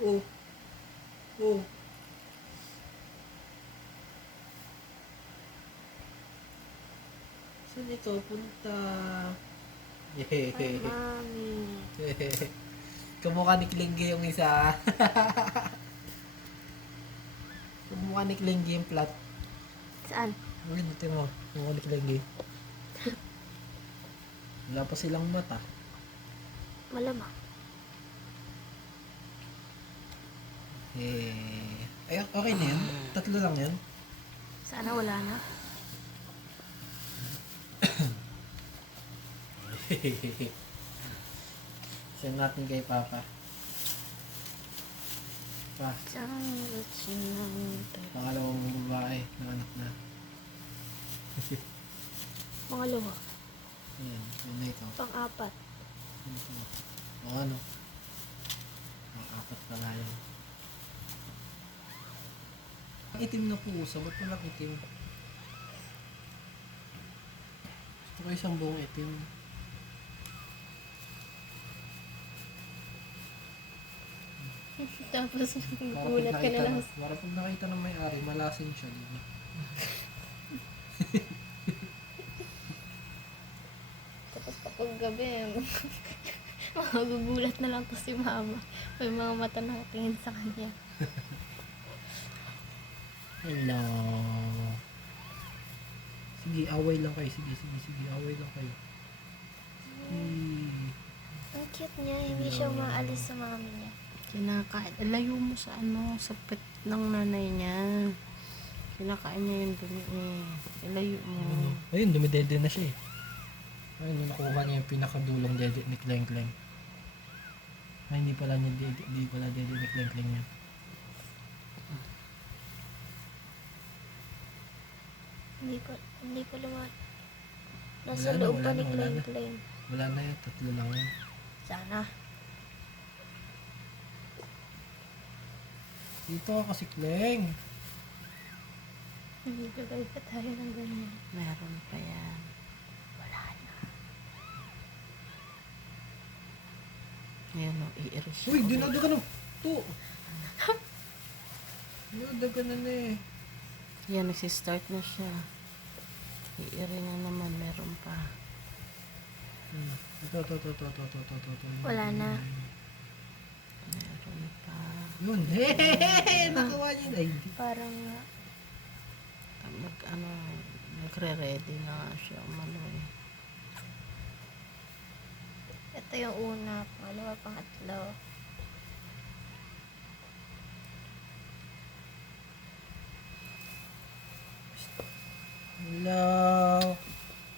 Oh. Oh. Saan ito punta? Ay, Yay. mami. Kamukha ni Klingy yung isa. Kamukha ni Klingy yung plot. Saan? Uy, dito mo. Kamukha ni Klingy. Wala pa silang mata. Malamang. Eh, ay, okay na yan. Tatlo lang yan. Sana wala na. Send natin kay Papa. Pa, pangalawang babae na anak na. Pangalawa. Ayan, yun na ito. Pang-apat. Yun ito. O ano? Ang apat pala yun. Ang itim na pusa, ba't walang itim? Gusto ko isang buong itim. Tapos, gulat ka na lang. ng- para pag nakita ng may-ari, malasin siya, di ba? Tapos kapag gabi, magugulat na lang to si mama. May mga mata nakatingin sa kanya. Hello. Sige, away lang kayo. Sige, sige, sige. Away lang kayo. Hmm. Ang cute niya, hindi siya maalis sa mami niya. Kinakain. Layo mo sa ano, sa pet ng nanay niya. Kinakain niya yung dumi eh. Ilayo mo. Ayun, dumidede na siya eh. Ayun, nakuha niya yung pinakadulong dede ni Kleng Kleng. Ay, hindi pala niya dede, hindi pala dede ni Kleng Kleng niya. Hindi ko, hindi ko lumat. Wala Nasa na, loob wala pa na, ni wala Klein na. Klein. Wala na yun, tatlo lang yun. Sana. Dito ka kasi Kleng. Hindi gagawin pa tayo ng ganyan. Meron pa yan. Wala na. Ayan o, iiris siya. Uy, ulit. dinadaga na. To. Dinadaga na na eh. Yan, nagsistart na siya. Iiri na naman, meron pa. Hmm. Ito, ito, ito, ito, ito, ito, ito, ito, ito. Wala na. Meron pa. Yun. Hehehe! Nakuha niya na. Ay, Parang nga. Mag, ano, nagre-ready na nga siya. Umano eh. Ito yung una, pangalawa, pangatlo. Hello.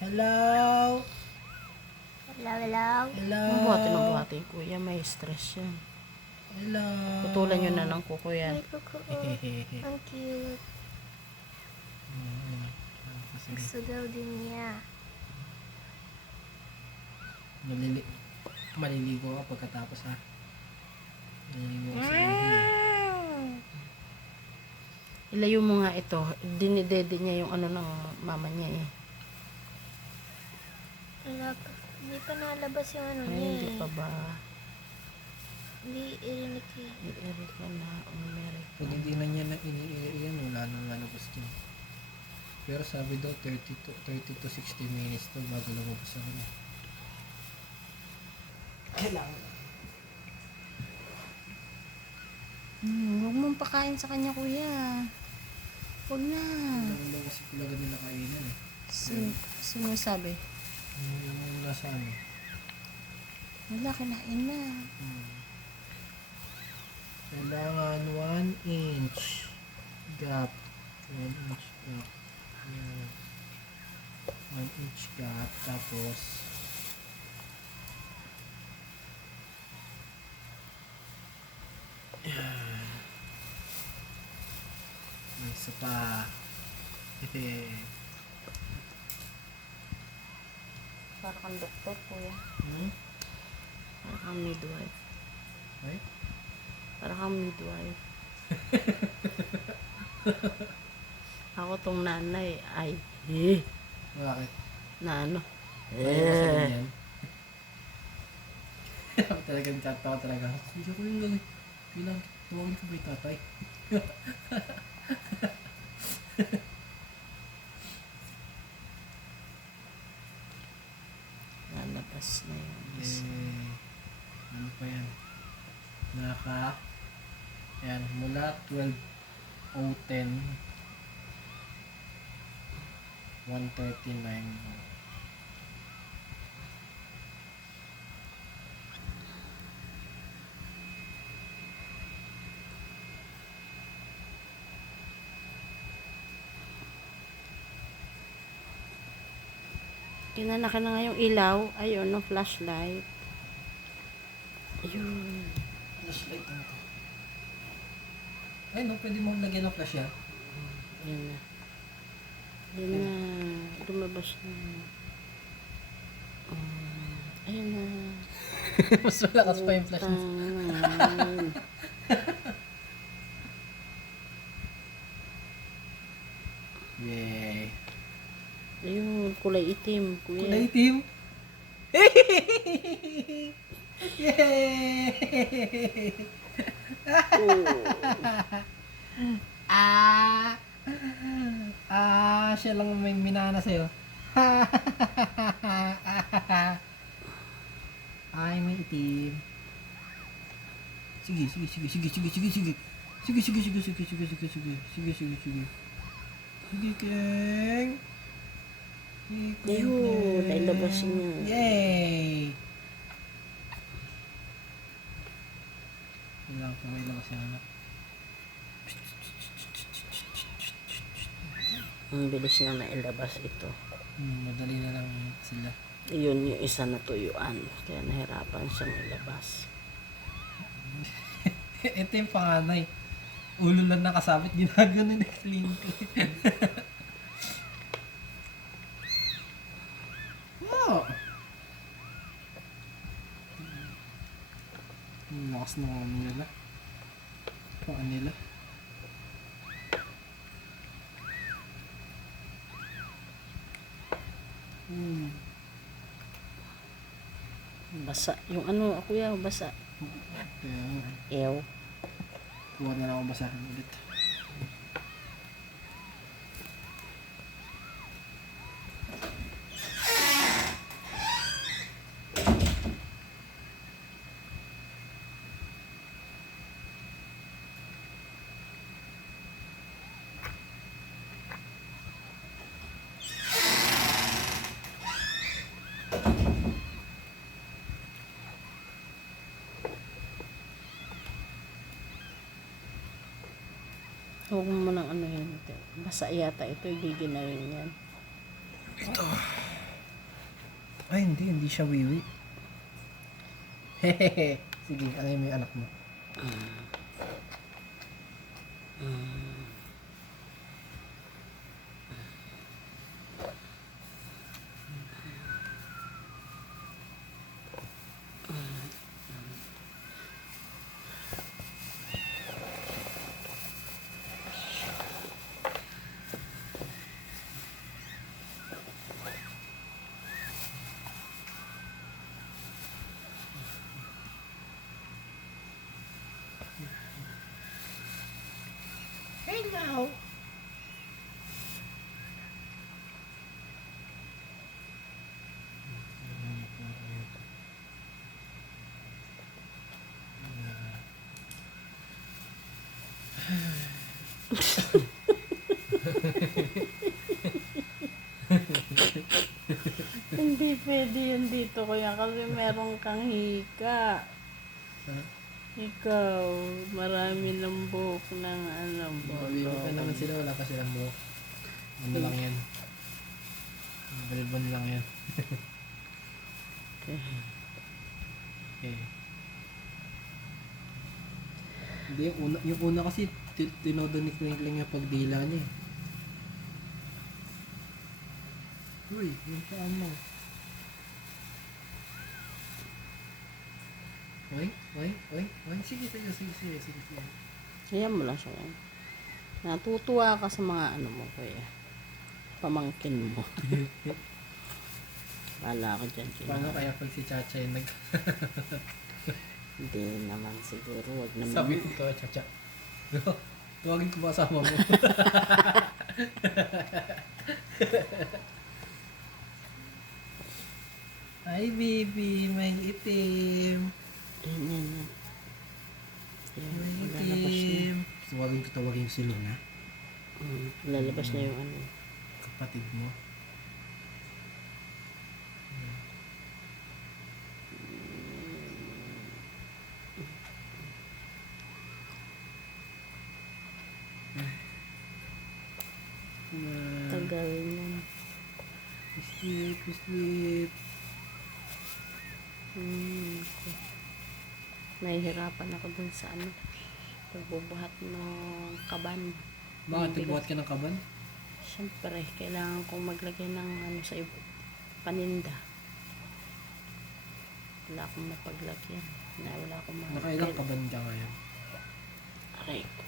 Hello. Hello, hello. Hello. Buhati ng buhati, kuya. May stress yan. Hello. Putulan nyo na ng kuko yan. Ay, kuko. Ang cute. Gusto daw din niya. Malili maliligo ka pagkatapos ha. Maliligo ka sa Mm. Ilayo mo nga ito. Dinidede niya yung ano ng mama niya eh. Wala pa. Hindi pa nalabas yung ano Ay, niya hindi eh. pa ba? Hindi irinig eh. I-eri ka na. Umeri Pag hindi na niya na iniiyan, wala nang lalabas din. Pero sabi daw 30 to, 30 to 60 minutes to bago lumabas ang ano. Kailangan. Hmm, huwag mong pakain sa kanya, kuya. Huwag na. Ang daw kasi talaga nila kainan eh. Sino, sino sabi? Yung, yung nasa ano. Wala, kinain na. Hmm. Kailangan 1 inch gap. 1 inch gap. Yan. 1 inch gap. Tapos, yan. Isa pa. Hehe. Para kang doktor, kuya. Hmm? Para kang midwife. Ay? Para kang midwife. Ako tong nanay ay, eh, Bakit? na ano. Ganyan. Ako talagang tatawa talaga. Hindi ko yung gagawin. Bilang, tuwagin ko ba yung tatay? Lalabas na yun. Eh, ano pa yan? Naka, yan, mula 12.010, 139. Kinanaka na nga yung ilaw. Ayun, no, flashlight. Ayun. Flashlight ano to? Ay, no, pwede mo lagyan ng flash yan. Yan na. Yan na. Lumabas na. Um, ayun na. Mas malakas pa yung flash niya. Tangan. Yay! Ayun, kulay itim. Kuya. Kulay itim. Yay! ah! Ah, siya lang may minana sa'yo. Ay, may itim. Sige, sige, sige, sige, sige, sige, sige. Sige, sige, sige, sige, sige, sige, sige, sige, sige, sige. Sige, Keng. Ayun, nailabas niya. Yay! Kailangan ko may labas yung anak. Ang bilis na nailabas ito. Hmm, madali na lang sila. Ayun, yung isa natuyuan. Kaya nahirapan siyang ilabas. Ito yung panganay. Ulo lang nakasabit, ginagano ni clean oh! Ang lakas ng ano nila. Paan nila. Hmm. Basa. Yung ano, kuya, basa. Kaya, Ew. kuha na lang ako basahin ulit. Huwag mo nang ano yun. Basa yata ito, giginawin yan. Ito. Ay, hindi. Hindi siya wiwi. Hehehe. Sige, alay mo yung anak mo. Hello. Hindi pwede yun dito, kuya, kasi meron kang hika. Ikaw, marami ng buhok ng ano, Bawi pa naman sila. Wala pa silang buhok. Ano lang yan. Balibon lang yan. Okay. Okay. Hindi, yung una, yung una kasi ti- tinodo ni Klinkling yung pagdila niya eh. Uy, yung paan mo. Oy, oy, oy, oy. Sige, sige, sige, sige, sige. sige. Ayan mo lang siya. yan. Natutuwa ka sa mga ano mo, kuya. Pamangkin mo. Wala ka dyan. Paano kaya pag si Chacha yung nag... Hindi naman siguro. Wag naman. Sabi ko to, chacha. Tuwagin ko ba kasama mo? Hi, baby. May itim. Yan. Yan, May itim. Tuwagin ko tawagin si Luna. Mm, lalabas na yung ano. Kapatid mo. Ah, Tagal na. Sleep, sleep. Hmm. Nahihirapan ako dun sa ano. Pagbubuhat ng kaban. Bakit nagbuhat ka ng kaban? Siyempre, kailangan kong maglagay ng ano sa iba, paninda. Wala akong mapaglagyan. Na wala akong mga... Nakailang kaban ka ngayon? Aray ko.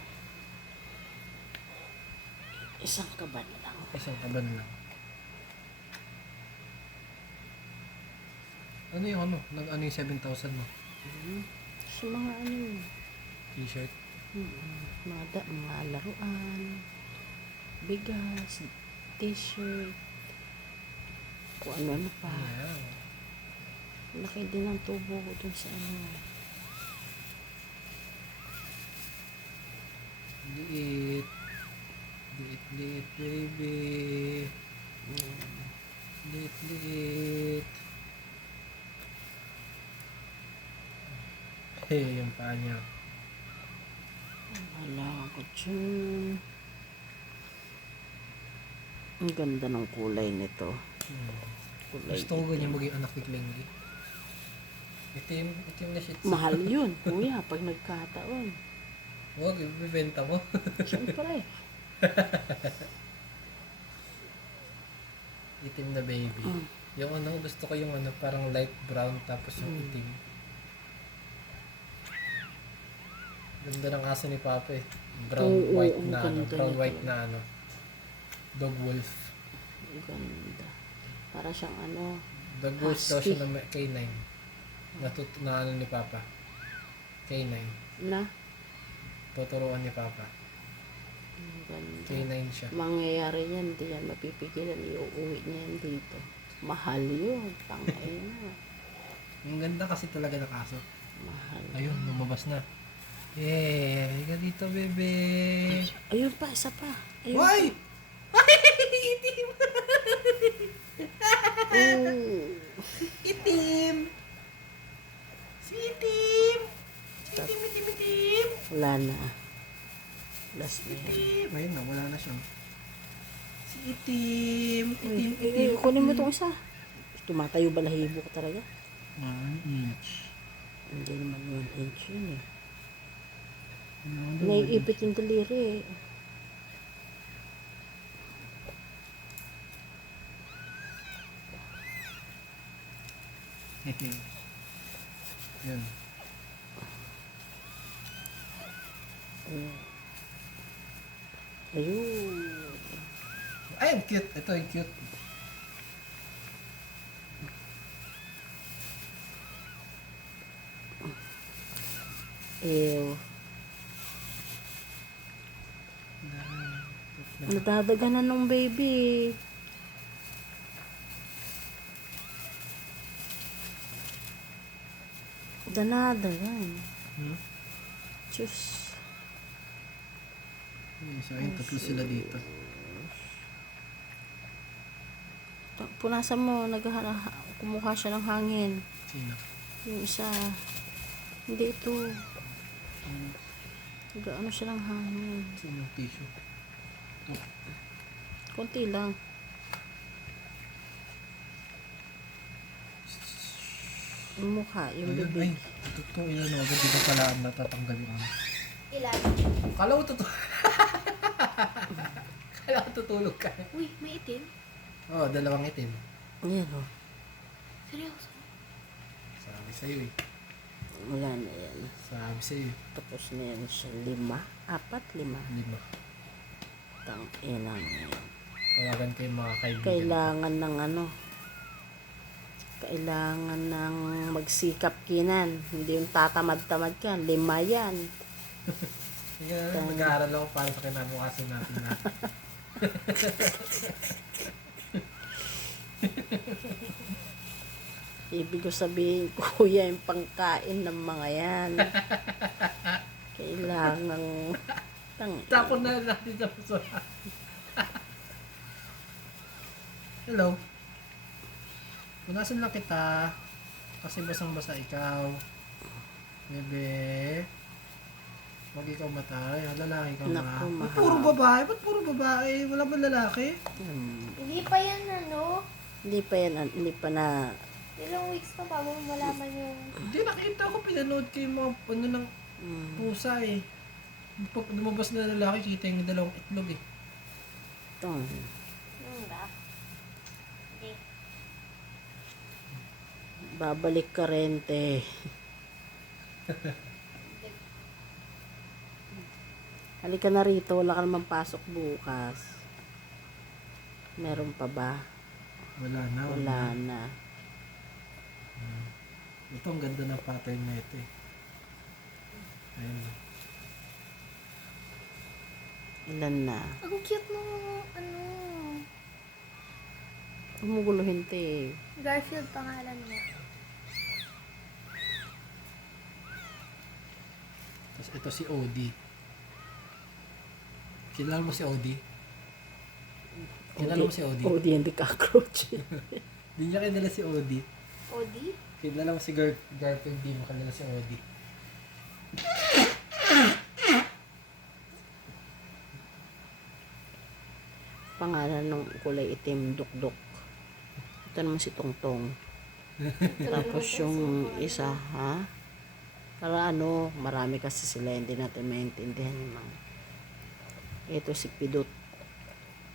Isang kaban lang. Isang kaban lang. Ano yung ano? Nag ano yung 7,000 mo? Hmm. Sa mga ano yun. T-shirt? Mm, mga, da- mga laruan, bigas, t-shirt, kung ano-ano pa. Yeah. Laki din ang tubo ko dun sa ano. Liit. Liit, liit, baby. Mm, Liit, liit. Hey, yung paa niya. wala ko dyan. Ang ganda ng kulay nito. Hmm. Kulay Gusto ko ganyan maging anak ni Klengi. Itim, itim na shit. Mahal yun, kuya, pag nagkataon. Huwag, ibibenta mo. Siyempre. itim na baby. Mm. Yung ano, gusto ko yung ano, parang light brown tapos yung Mm. itim. Ganda ng aso ni Papa eh. Brown Oo, white ang na ano, ganda brown white na ano. Dog wolf. Ang ganda. Para siyang ano, Dog wolf daw Husky. siya may- K9. Natut na ano ni Papa. K9. na, Tuturuan ni Papa. ang ganda. K9 siya. mangyayari yan, di yan mapipigilan, iuwi niya yan dito. Mahal yun, tangay na. Ang ganda kasi talaga ng aso. Mahal. Ayun, lumabas na. Yeah, halika dito, bebe. Ayun pa, isa pa. Ayun Why? Itim! Oh, Itim! Si Itim! Si Itim, itim, itim! wala na. Last na yan. Itim! Ayun na, wala na siya. Si Itim! Itim, Eh, eh, itim. kunin mo itong isa. Tumatayo balahibo ko talaga. One inch. Hindi naman one inch yun eh. Naiipit yung daliri. Yun. Ayun. Ay, ang cute. Ito, ang cute. Ew. Nadadaganan ng baby. Danada yan. Hmm? Diyos. Ayun, so, ayun, tatlo sila dito. Punasan mo, naghahara, kumuha siya ng hangin. Sino? Yung isa, hindi ito. Nag-ano siya ng hangin. Sino tissue? Kunti lang. Yung mukha, yung Ayun, bibig. ay. Totoo ilan o. Ba't di ko pala natatanggal yung ano? Ilan? Kala ko totoo. Kala ko tutulog ka. Uy, may itim? Oo, oh, dalawang itim. Ayan o. Seryoso? Sabi sa'yo eh. Wala na yan. Sabi sa'yo. Tapos na yan siya. Lima. Apat, lima. Lima. Tang inang yan. Tawagan ko yung mga kaibigan. Kailangan ng ano. Kailangan ng magsikap kinan. Hindi yung tatamad-tamad ka. Lima yan. Sige na, mag-aaral ako para sa kinabukasan natin na. Ibig ko sabihin, kuya, yung pangkain ng mga yan. Kailangan tang Tapon na lang natin sa basura. Hello. Punasan lang kita. Kasi basang-basa ikaw. Bebe. Huwag ikaw matay. Ah, Lalaki ka? Naku, Ba't mahal. puro babae? Ba't puro babae? Wala ba lalaki? Hmm. Hindi pa yan ano. Hindi pa yan, hindi pa na Ilang weeks pa bago malaman yung... Hindi, nakita ko. Pinanood ko yung mga ano ng mm, pusa eh. Pag lumabas na lalaki, kita yung dalawang itlog eh. ito. Yung ba? Hindi. Babalik ka rin, te. Halika na rito, wala ka naman pasok bukas. Meron pa ba? Wala na. Wala na. Ito ang ganda ng pattern na ito eh. Ayun. Ilan na? Ang cute mo, ano... Umuguluhin, te. Garfield pangalan mo. Tapos ito si Odie. Kilala mo si Odie? Kilala mo si Odie? Odie and the cockroach. Hindi niya kilala si Odie. Odi? Kilala mo si Gar Garfield, di mo kilala si Odie. Pangalan ng kulay itim, dukduk. Ito naman si Tongtong. Tapos yung isa, ha? Para ano, marami kasi sila, hindi natin maintindihan yung mga. Ito si Pidot.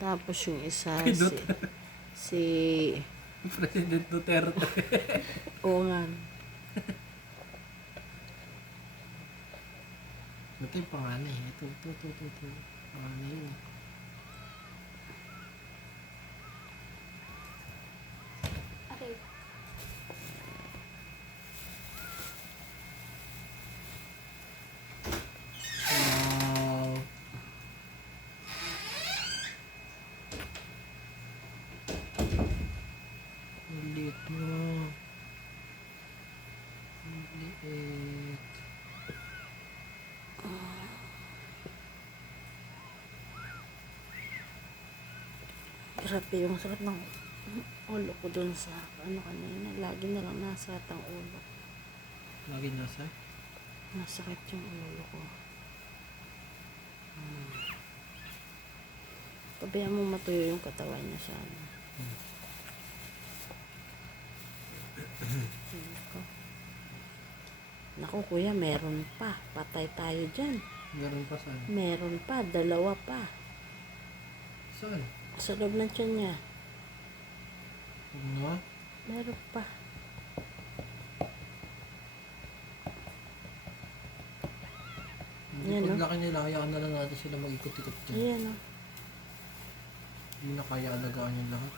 Tapos yung isa, Pidot? si... si President Duterte. Oo nga. Ito yung panganay. Ito, ito, ito, ito. ito. Panganay yun. eh. Grabe yung sakit ng ulo ko dun sa ano kanina. Lagi na lang nasakit ang ulo. Lagi nasa. Nasakit yung ulo ko. Hmm. Pabayaan mo matuyo yung katawan niya sana. Naku. Naku kuya, meron pa. Patay tayo dyan. Meron pa saan? Meron pa, dalawa pa. Saan? Sa loob ng tiyan niya. Ano? Meron pa. Hindi Ayan, pag no? laki nila, hayaan na lang natin sila mag-ikot-ikot dyan. Ayan o. Hindi na kaya alagaan yung lahat.